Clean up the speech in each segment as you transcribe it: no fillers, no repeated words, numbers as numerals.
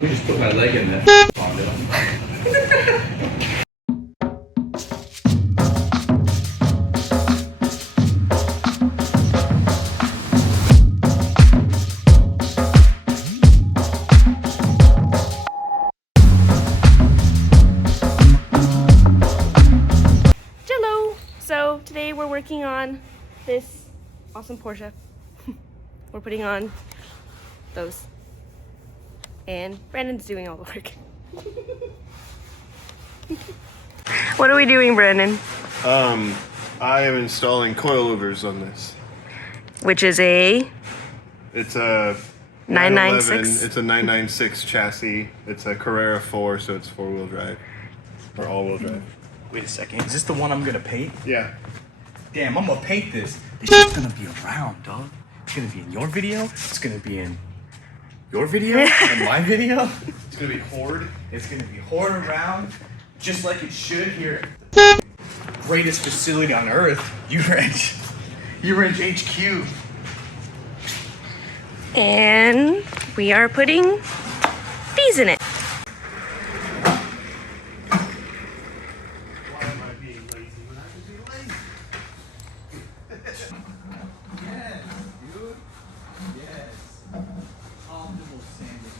I just put my leg in there. Found it. Jello! So today we're working on this awesome Porsche. We're putting on those. And Brandon's doing all the work. What are we doing, Brandon? I am installing coilovers on this. Which is a It's a 996. It's a 996 chassis. It's a Carrera 4, so it's four-wheel drive or all-wheel drive. Wait a second, is this the one I'm gonna paint? Yeah. Damn, I'm gonna paint this. This shit's gonna be around, dog. It's gonna be in your video. It's gonna be in your video and my video. It's gonna be Horde. It's gonna be hoarded around, just like it should here at the greatest facility on earth, U-Wrench HQ. And we are putting these in it. Why am I being lazy when I can be lazy? Yes, dude. Yes. Optimal sanding.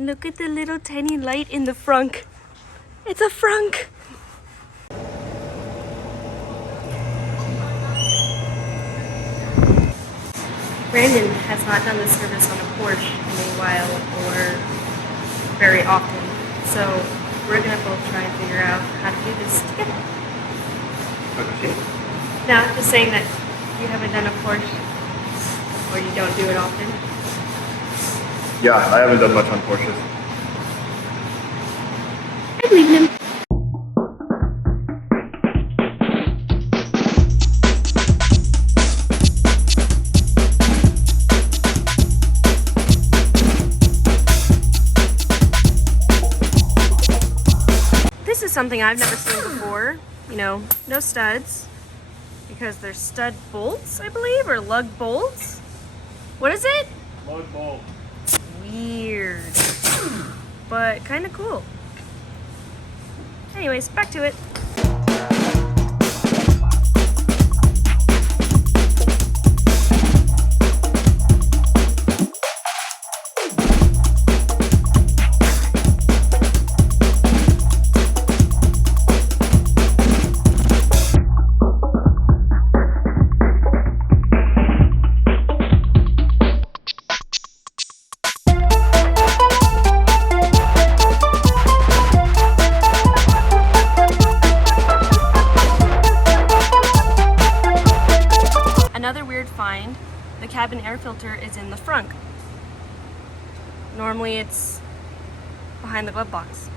Look at the little tiny light in the frunk. It's a frunk. Brandon has not done this service on a Porsche in a while or very often. So we're gonna both try and figure out how to do this together. Now, just saying that you haven't done a Porsche or you don't do it often. Yeah, I haven't done much on Porsches. I believe in him. This is something I've never seen before. You know, no studs, because they're stud bolts, I believe, or lug bolts. What is it? Lug bolt. Weird, but kind of cool. Anyways, back to it. Another weird find, the cabin air filter is in the frunk. Normally it's behind the glove box.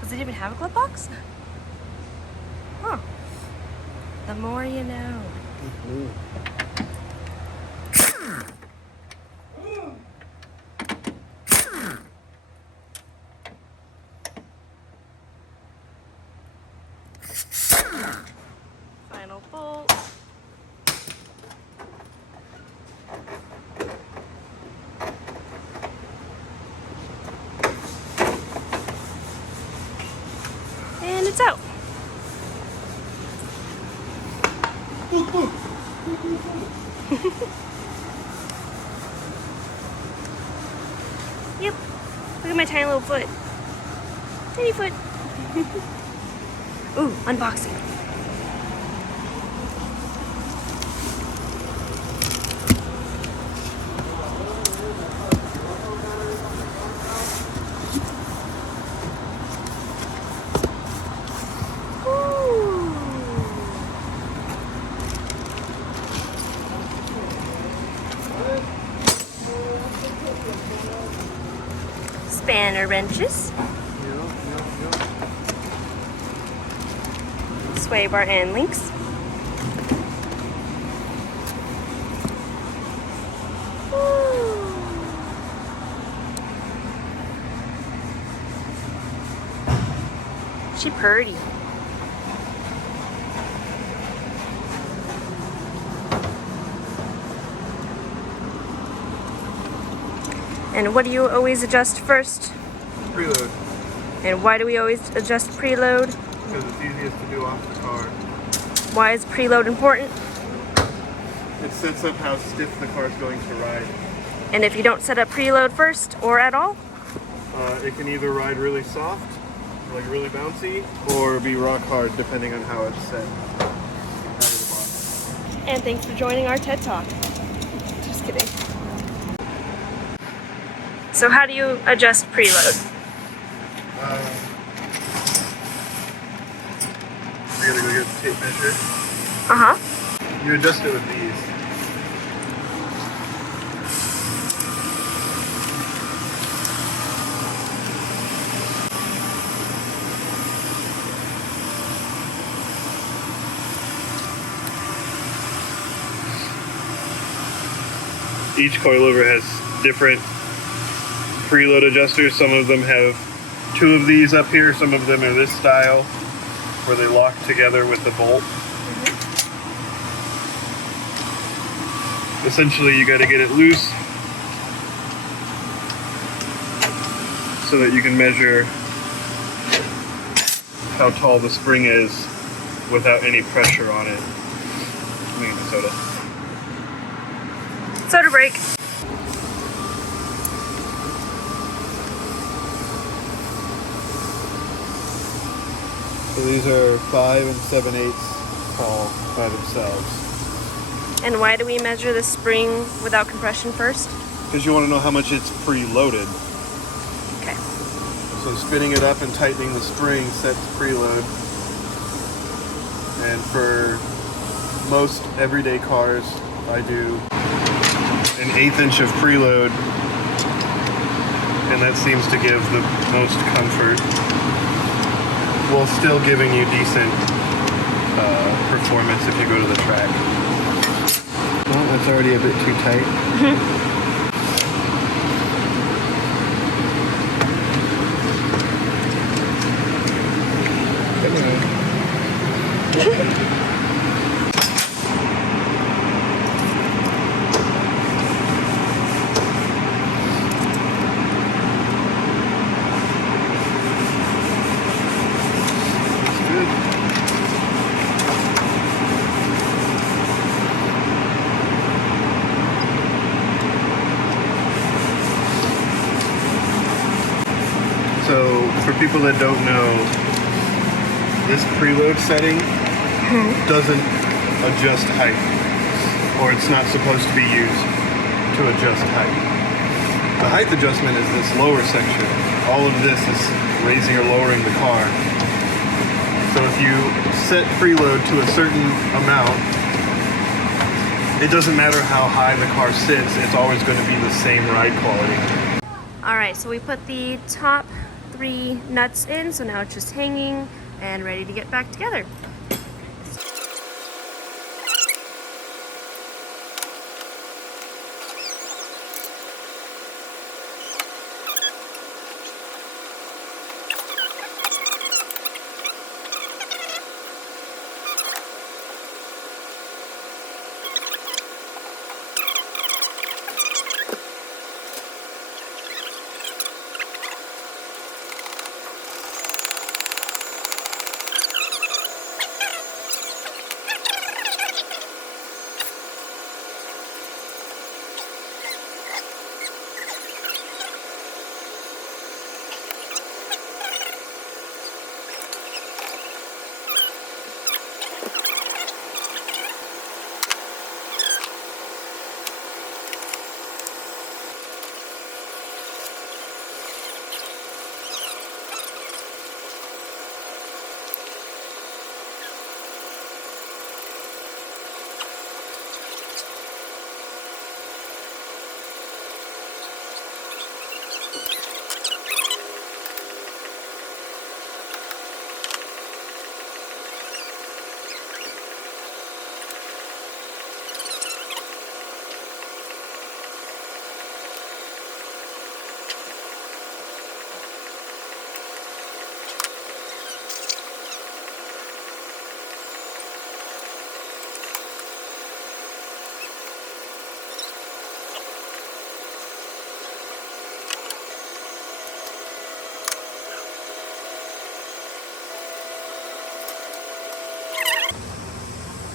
Does it even have a glove box? Huh. The more you know. Final bolt. And it's out. Yep. Look at my tiny little foot. Tiny foot. Ooh, unboxing. Spanner wrenches, sway bar end links, She purty. And what do you always adjust first? Preload. And why do we always adjust preload? Because it's easiest to do off the car. Why is preload important? It sets up how stiff the car is going to ride. And if you don't set up preload first or at all? It can either ride really soft, like really bouncy, or be rock hard depending on how it's set out of the box. And thanks for joining our TED Talk. Just kidding. So how do you adjust preload? I gotta go get the tape measure. Uh-huh. You adjust it with these. Each coilover has different preload adjusters. Some of them have 2 of these up here, some of them are this style where they lock together with the bolt. Essentially, you got to get it loose so that you can measure how tall the spring is without any pressure on it. Let me get the soda. Soda break. So these are 5 7/8 tall by themselves. And why do we measure the spring without compression first? Because you want to know how much it's preloaded. Okay. So spinning it up and tightening the spring sets preload. And for most everyday cars, I do an 1/8 inch of preload, and that seems to give the most comfort, while still giving you decent performance if you go to the track. Well, that's already a bit too tight. So, for people that don't know, this preload setting doesn't adjust height, or it's not supposed to be used to adjust height. The height adjustment is this lower section. All of this is raising or lowering the car. So if you set preload to a certain amount, it doesn't matter how high the car sits, it's always going to be the same ride quality. Alright, so we put the top 3 nuts in, so now it's just hanging and ready to get back together.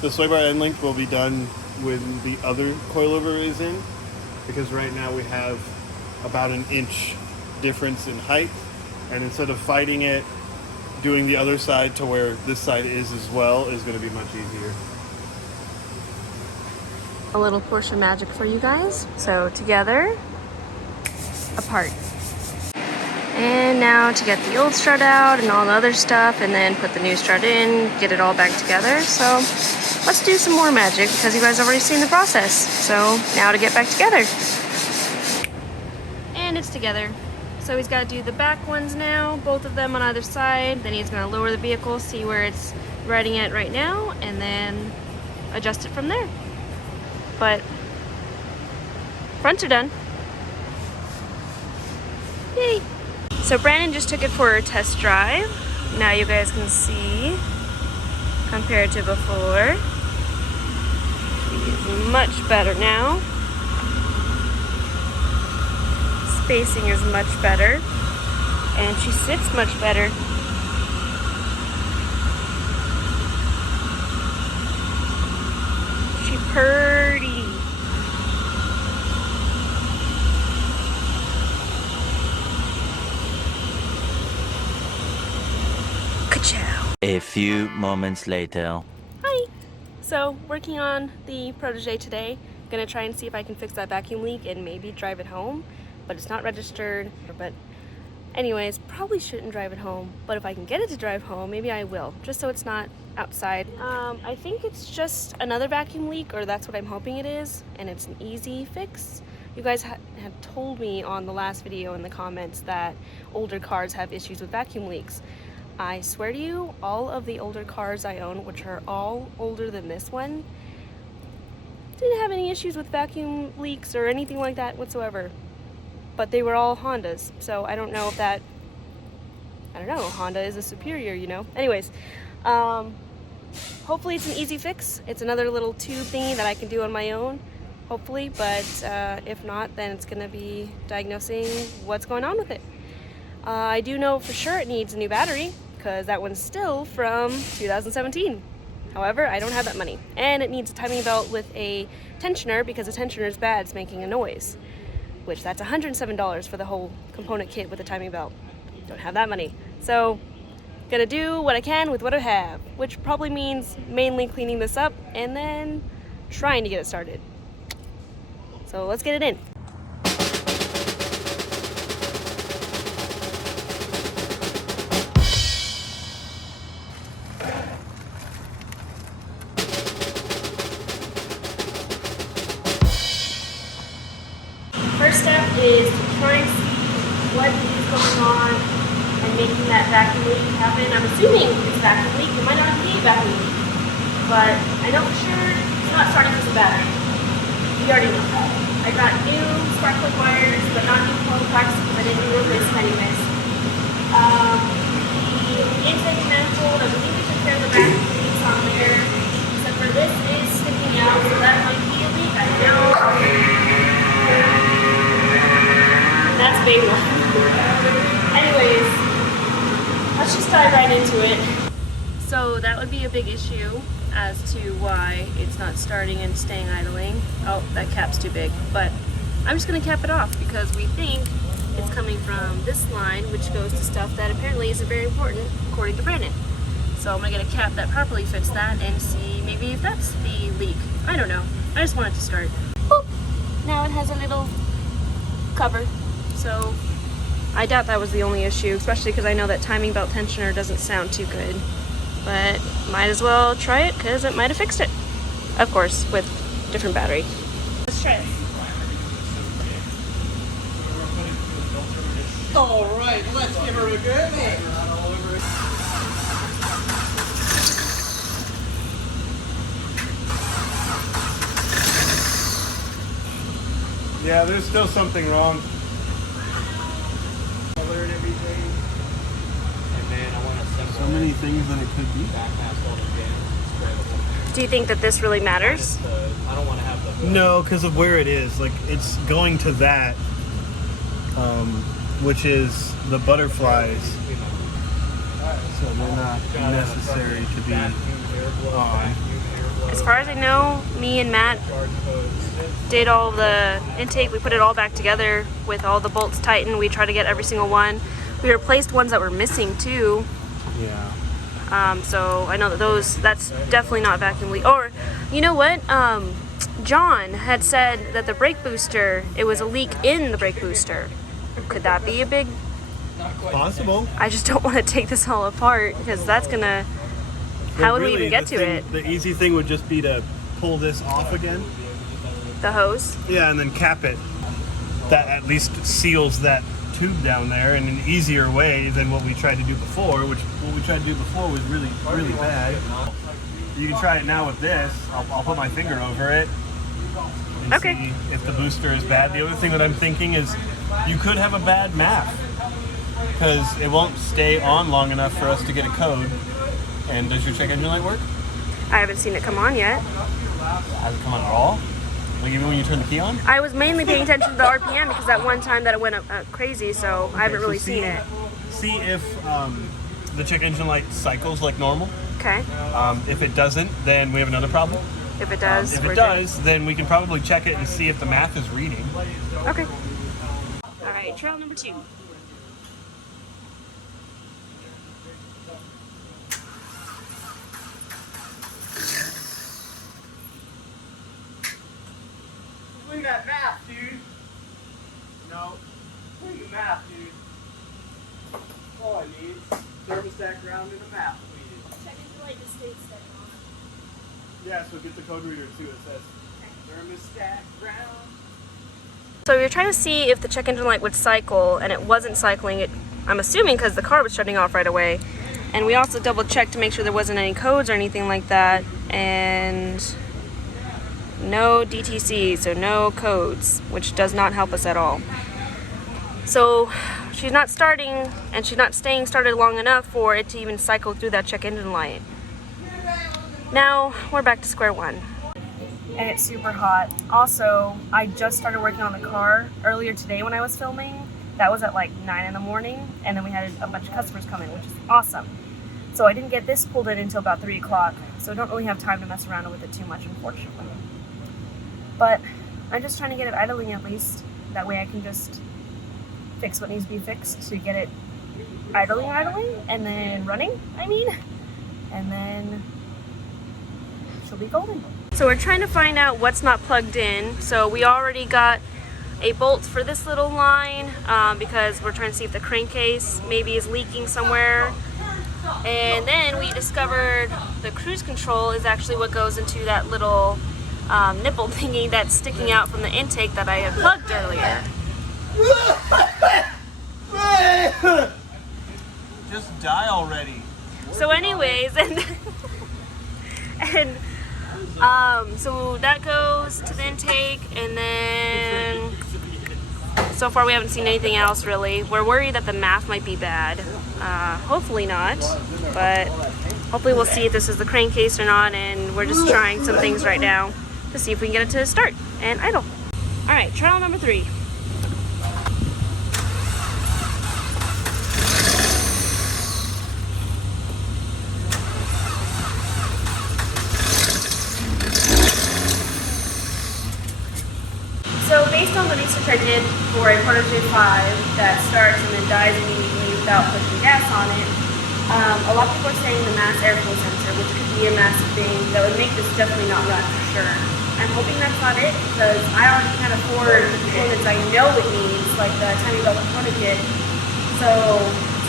The sway bar end length will be done when the other coilover is in, because right now we have about an inch difference in height, and instead of fighting it, doing the other side to where this side is as well is going to be much easier. A little Porsche magic for you guys. So together, apart. And now to get the old strut out and all the other stuff, and then put the new strut in, get it all back together. So let's do some more magic because you guys have already seen the process. So now to get back together. And it's together. So he's got to do the back ones now, both of them on either side. Then he's going to lower the vehicle, see where it's riding at right now, and then adjust it from there. But fronts are done. Yay! So Brandon just took it for a test drive. Now you guys can see compared to before. She's much better now. Spacing is much better. And she sits much better. She purty. A few moments later. Hi! So, working on the Protege today. Gonna try and see if I can fix that vacuum leak and maybe drive it home. But it's not registered. But anyways, probably shouldn't drive it home. But if I can get it to drive home, maybe I will. Just so it's not outside. I think it's just another vacuum leak, or that's what I'm hoping it is. And it's an easy fix. You guys had told me on the last video in the comments that older cars have issues with vacuum leaks. I swear to you, all of the older cars I own, which are all older than this one, didn't have any issues with vacuum leaks or anything like that whatsoever. But they were all Hondas, so I don't know if that, I don't know, Honda is a superior, you know? Anyways, hopefully it's an easy fix. It's another little tube thingy that I can do on my own, hopefully, but if not, then it's gonna be diagnosing what's going on with it. I do know for sure it needs a new battery, because that one's still from 2017. However, I don't have that money. And it needs a timing belt with a tensioner, because the tensioner's bad, it's making a noise. Which, that's $107 for the whole component kit with a timing belt. Don't have that money. So, gonna do what I can with what I have, which probably means mainly cleaning this up and then trying to get it started. So let's get it in. First step is to try and see what is going on and making that vacuum leak happen. I'm assuming it's a vacuum leak. It might not be a vacuum leak, but I know for sure it's not starting with the battery. You already know that. I got new spark plug wires, but not new coil packs because I didn't replace them anyways. The intake manifold, I believe we took care of the vacuum leaks on there, except for this is sticking out, so that might be a leak. I don't know. That's a big one. Anyways, let's just dive right into it. So that would be a big issue as to why it's not starting and staying idling. Oh, that cap's too big. But I'm just going to cap it off because we think it's coming from this line, which goes to stuff that apparently isn't very important, according to Brandon. So I'm going to get a cap that properly fits that and see maybe if that's the leak. I don't know. I just want it to start. Boop. Now it has a little cover. So I doubt that was the only issue, especially because I know that timing belt tensioner doesn't sound too good. But might as well try it because it might have fixed it. Of course, with different battery. Let's try this. All right, let's give her a go. Yeah, there's still something wrong. So many things that it could be. Do you think that this really matters? No, because of where it is. Like, it's going to that, which is the butterflies. So they're not necessary to be on. as far as I know, me and Matt did all the intake. We put it all back together with all the bolts tightened. We tried to get every single one. We replaced ones that were missing too. Yeah. So I know that that's definitely not vacuum leak. Or, you know what? John had said that the brake booster, it was a leak in the brake booster. Could that be a big... Possible. I just don't want to take this all apart because that's gonna... How would we even get to it? The easy thing would just be to pull this off again. The hose? Yeah, and then cap it. That at least seals that tube down there in an easier way than what we tried to do before, which what we tried to do before was really, really bad. You can try it now with this. I'll put my finger over it and see if the booster is bad. The other thing that I'm thinking is you could have a bad MAF because it won't stay on long enough for us to get a code. And does your check engine light work? I haven't seen it come on yet. Has it come on at all? Like even when you turn the key on? I was mainly paying attention to the RPM because that one time that it went up crazy, so I haven't really seen it. See if the check engine light cycles like normal. Okay. If it doesn't, then we have another problem. If it does, if it does, then we can probably check it and see if the math is reading. Okay. All right, trial number 2. Look at that map, dude. No. Look at the map, dude. All I need is thermostat ground and a map. Check into like the state set on. Yeah, so get the code reader and see what it says. Thermostat ground. So we were trying to see if the check engine light would cycle, and it wasn't cycling. It, I'm assuming because the car was shutting off right away. And we also double checked to make sure there wasn't any codes or anything like that. And no DTC, so no codes, which does not help us at all. So she's not starting, and she's not staying started long enough for it to even cycle through that check engine light. Now we're back to square one. And it's super hot. Also, I just started working on the car earlier today when I was filming. That was at like 9 in the morning, and then we had a bunch of customers come in, which is awesome. So I didn't get this pulled in until about 3 o'clock, so I don't really have time to mess around with it too much, unfortunately. But I'm just trying to get it idling at least. That way I can just fix what needs to be fixed to get it idling, and then running, and then she'll be golden. So we're trying to find out what's not plugged in. So we already got a bolt for this little line because we're trying to see if the crankcase maybe is leaking somewhere. And then we discovered the cruise control is actually what goes into that little nipple thingy that's sticking out from the intake that I had plugged earlier. Just die already. So anyways, so that goes to the intake, and then so far we haven't seen anything else really. We're worried that the math might be bad. Hopefully not, but hopefully we'll see if this is the crankcase or not, and we're just trying some things right now to see if we can get it to start and idle. All right, trial number 3. So based on the research I did for a Protege5 that starts and then dies immediately without pushing gas on it, a lot of people are saying the mass airflow sensor, which could be a massive thing that would make this definitely not run for sure. I'm hoping that's not it because I already can't afford the components I know it needs, like the tiny little component kit. So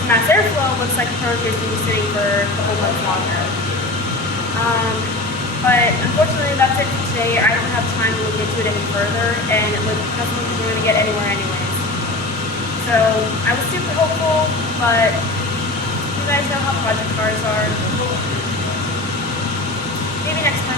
mass airflow looks like the Protege is going to be sitting for a whole month longer. But unfortunately, that's it for today. I don't have time to look into it any further, and it was nothing we're going to get anywhere anyways. So I was super hopeful, but you guys know how project cars are. Maybe next time.